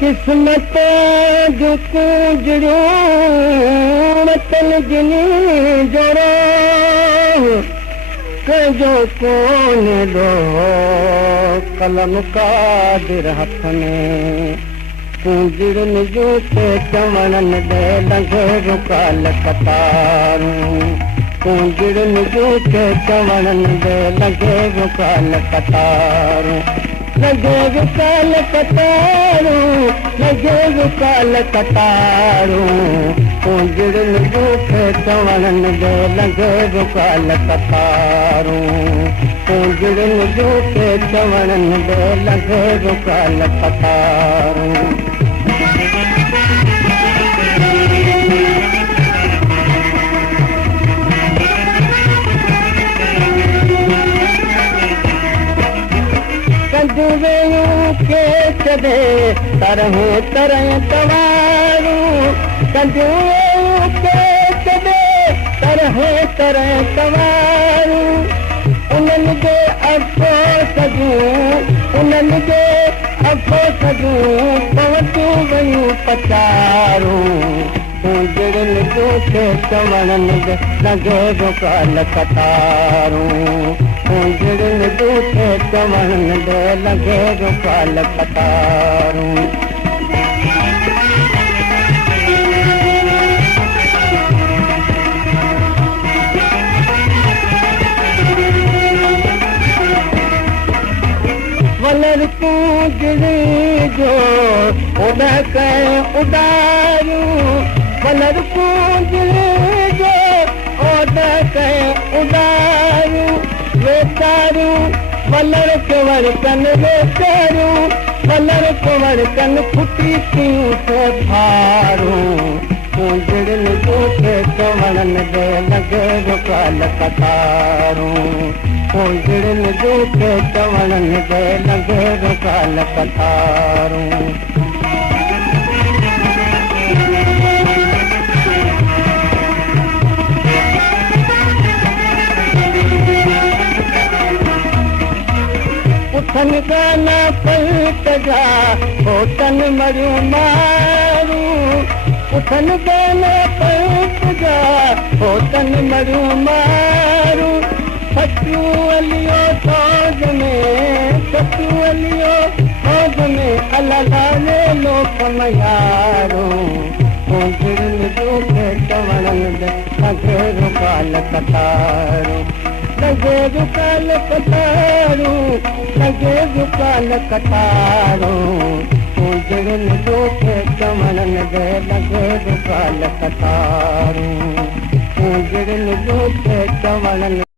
किस्मत जो कूंजड़ियूं वतन जिनी जोड़ो कंहिंजो कोन ॾो कलम कादिर हथ में कूंजड़ियुनि जूं ते चवणनि ॾे लंघे रुकाल कतारूं कूंजड़ियुनि जूं ते चवणनि ॾे लंघे रुकाल कतारूं लॻे रुकाल कतारूं लॻे रुकाल कतारूं कूंजड़ियुनि जूं ते चवणनि ॾे लंघे रुकाल कतारूं कूंजड़ियुनि जूं ते चवणनि ॾे लंघे रुकाल कतारूं कंजूं के छॾे तरह तरह तवारूं कंजूं के छॾे तरह तरह तवारूं उन्हनि जे अफ़सोस जूं उन्हनि जे अफ़सोस जूं पवंदियूं वयूं पचारूं कूंजड़ियुनि जूं ते चवणनि ॾे लंघे रुकाल कतारूं कूंजड़ियुनि जूं ते चवणनि ॾे लंघे रुकाल कतारूं वलर कूंजड़ी जो उॾ कं उॾारूं वलर कूंजड़ी जो उॾ कं उॾारूं वेचारूं वलर कुंवर कन वेचारूं वलर कुंवर कन फुटी थियूं ते फारूं कूंजड़ियुनि जूं ते चवणनि ॾे लंघे रुकाल कतारूं कूंजड़ियुनि जूं ते चवणनि ॾे लंघे रुकाल कतारूं उथनि गाना पलट जा होतनि मरियूं मारूं उथनि गाना पलट जा होतनि मरियूं मारूं सचूं अलियो फौज में सचूं अलियो फौज में अलाला ने लोक मयारूं कूंजड़ियुनि जूं ते चवणनि ॾे लंघे रुकाल कतारूं लॻे रुकाल कतारूं लॻे रुकाल कतारूं कूंजड़ियुनि जूं ते चवणनि ॾे लंघे रुकाल कतारूं कूंजड़ियुनि जूं ते चवणनि